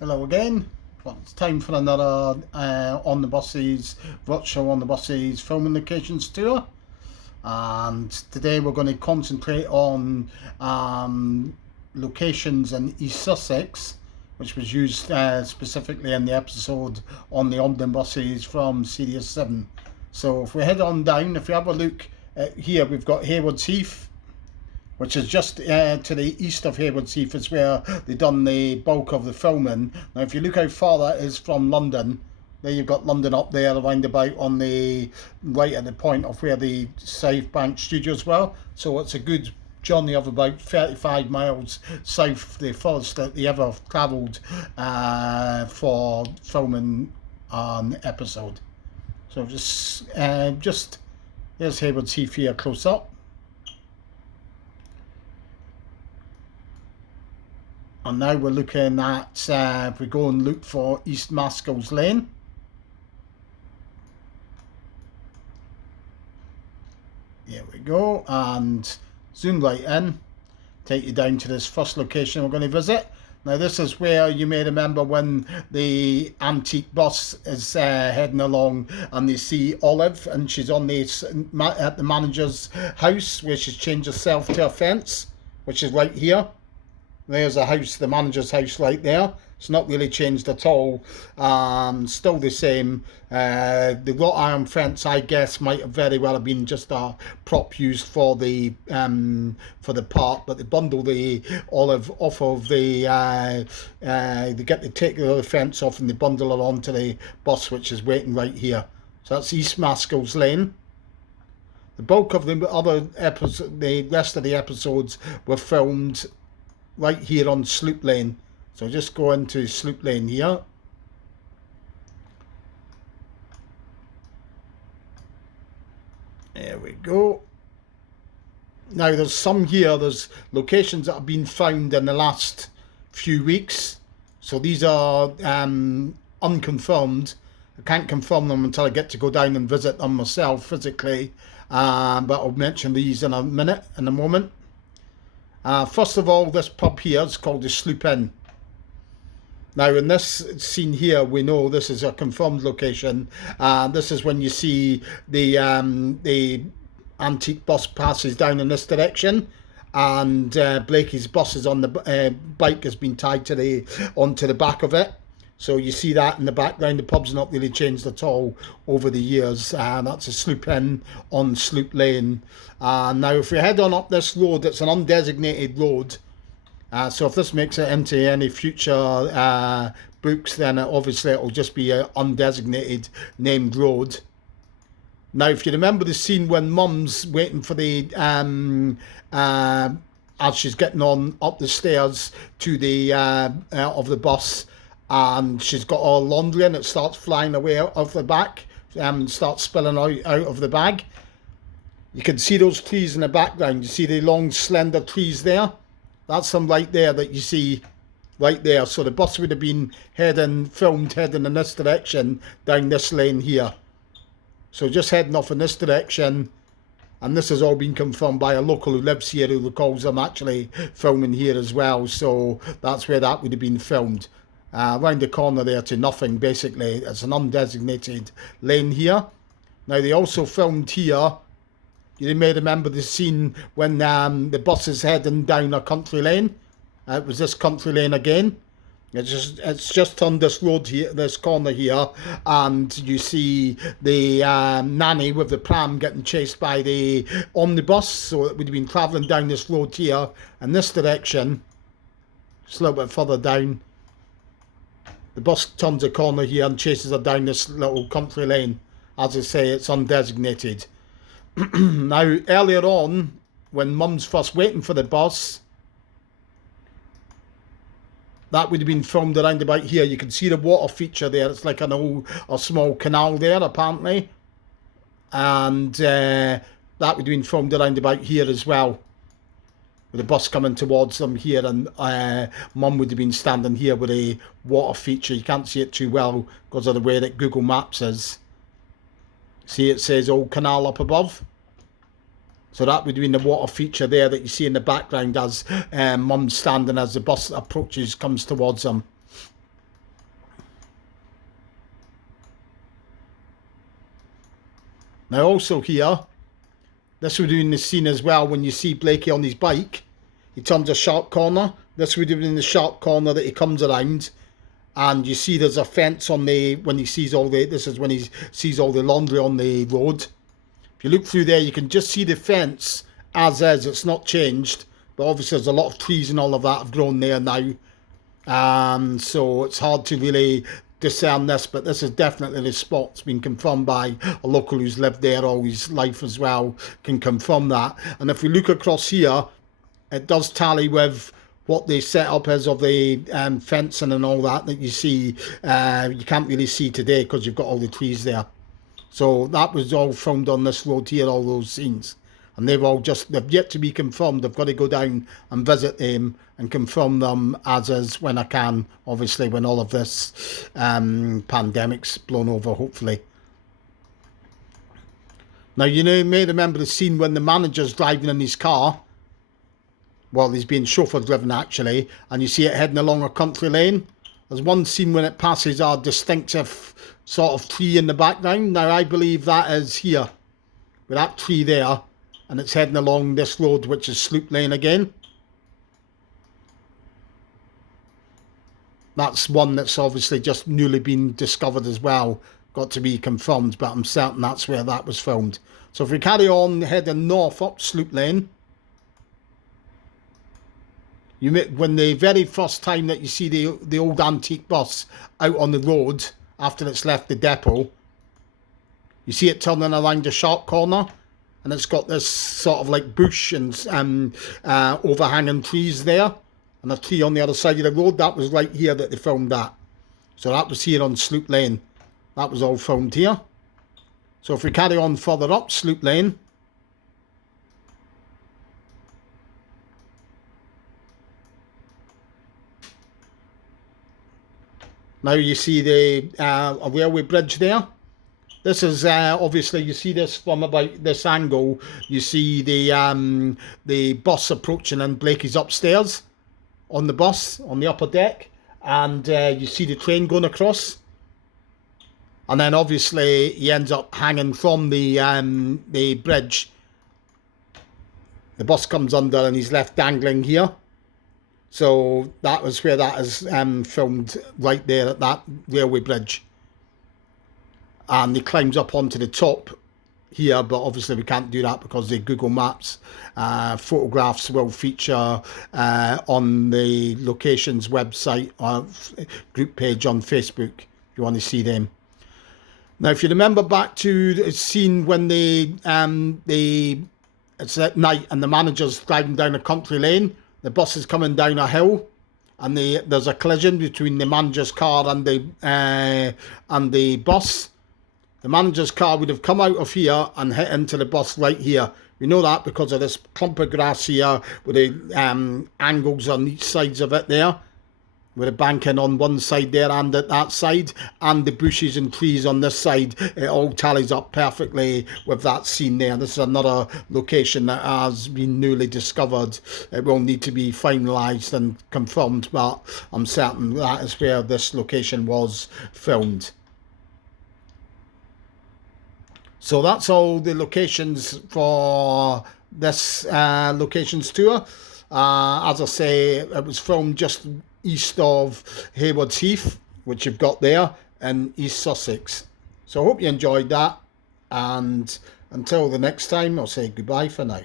Hello again. Well, it's time for another On the Buses, virtual On the Buses filming locations tour. And today we're going to concentrate on locations in East Sussex, which was used specifically in the episode On the Omnibuses from Series 7. So if we head on down, if we have a look at here, we've got Haywards Heath, which is just to the east of Haywards Heath, is where they've done the bulk of the filming. Now, if you look how far that is from London, there you've got London up there, around about on the right at the point of where the South Bank studios were. So it's a good journey of about 35 miles south, the furthest that they ever travelled for filming an episode. So just here's Haywards Heath here close up. And now we're looking at, if we go and look for East Maskell's Lane. Here we go, and zoom right in, take you down to this first location we're going to visit. Now this is where you may remember when the antique bus is heading along and they see Olive and she's on at the manager's house where she's changed herself to a fence, which is right here. There's a house, the manager's house right there. It's not really changed at all. Still the same. The wrought iron fence, I guess, might have very well have been just a prop used for the part, but they bundle the Olive off of the. They take the other fence off and they bundle it onto the bus, which is waiting right here. So that's East Maskell's Lane. The bulk of the other episodes, the rest of the episodes, were filmed right here on Sloop Lane. So just go into Sloop Lane here. There we go. Now there's some here, there's locations that have been found in the last few weeks. So these are unconfirmed. I can't confirm them until I get to go down and visit them myself physically. But I'll mention these in a moment. First of all, this pub here is called the Sloop Inn. Now, in this scene here, we know this is a confirmed location. This is when you see the antique bus passes down in this direction, and Blakey's bus is on the bike has been tied to onto the back of it. So you see that in the background. The pub's not really changed at all over the years. That's a Sloop Inn on Sloop Lane. Now if we head on up this road, it's an undesignated road. So if this makes it into any future books, then obviously it'll just be an undesignated named road. Now if you remember the scene when Mum's waiting for the as she's getting on up the stairs to the of the bus, and she's got all laundry and it starts flying away out of the back and starts spilling out of the bag. You can see those trees in the background. You see the long slender trees there? That's them right there that you see right there. So the bus would have been filmed heading in this direction down this lane here. So just heading off in this direction, and this has all been confirmed by a local who lives here who recalls them actually filming here as well. So that's where that would have been filmed. Round the corner there to nothing, basically. It's an undesignated lane here. Now they also filmed here. You may remember the scene when the bus is heading down a country lane. It was this country lane again. It's just on this road here, this corner here, and you see the nanny with the pram getting chased by the omnibus. So it would have been travelling down this road here in this direction. Just a little bit further down. The bus turns a corner here and chases her down this little country lane. As I say, it's undesignated. Now, earlier on, when Mum's first waiting for the bus, that would have been filmed around about here. You can see the water feature there. It's like a small canal there, apparently. And that would have been filmed around about here as well. With the bus coming towards them here, and Mum would have been standing here with a water feature. You can't see it too well because of the way that Google Maps is. See, it says Old Canal up above. So that would have been the water feature there that you see in the background as Mum's standing as the bus approaches, comes towards them. Now also here, this would be in the scene as well when you see Blakey on his bike. He turns a sharp corner. This would have been the sharp corner that he comes around. And you see there's a fence on the, when he sees all the, this is when he sees all the laundry on the road. If you look through there, you can just see the fence as is. It's not changed. But obviously there's a lot of trees and all of that have grown there now. So it's hard to really discern this, but this is definitely the spot. It's been confirmed by a local who's lived there all his life as well, can confirm that. And if we look across here, it does tally with what the setup is of the fencing and all that you see. You can't really see today because you've got all the trees there. So that was all filmed on this road here, all those scenes. And they've yet to be confirmed. I've got to go down and visit them and confirm them as is when I can, obviously, when all of this pandemic's blown over, hopefully. Now, you may remember the scene when the manager's driving in his car. Well, he's being chauffeur driven, actually, and you see it heading along a country lane. There's one scene when it passes a distinctive sort of tree in the background. Now, I believe that is here, with that tree there, and it's heading along this road, which is Sloop Lane again. That's one that's obviously just newly been discovered as well. Got to be confirmed, but I'm certain that's where that was filmed. So if we carry on heading north up Sloop Lane, when the very first time that you see the old antique bus out on the road after it's left the depot, you see it turning around a sharp corner, and it's got this sort of like bush and overhanging trees there, and a tree on the other side of the road. That was right here that they filmed that. So that was here on Sloop Lane. That was all filmed here. So if we carry on further up Sloop Lane, now you see the railway bridge there. This is obviously, you see this from about this angle. You see the bus approaching and Blakey's upstairs on the bus, on the upper deck. And you see the train going across. And then obviously he ends up hanging from the bridge. The bus comes under and he's left dangling here. So that was where that is filmed, right there at that railway bridge. And he climbs up onto the top here, but obviously we can't do that because the Google Maps photographs will feature on the locations website or group page on Facebook if you want to see them. Now, if you remember back to the scene when it's at night and the manager's driving down a country lane, the bus is coming down a hill, and there's a collision between the manager's car and the bus. The manager's car would have come out of here and hit into the bus right here. We know that because of this clump of grass here with the angles on each sides of it there, with a banking on one side there and at that side, and the bushes and trees on this side. It all tallies up perfectly with that scene there. This is another location that has been newly discovered. It will need to be finalised and confirmed, but I'm certain that is where this location was filmed. So that's all the locations for this locations tour. As I say, it was filmed just east of Haywards Heath, which you've got there, in East Sussex. So I hope you enjoyed that, and until the next time, I'll say goodbye for now.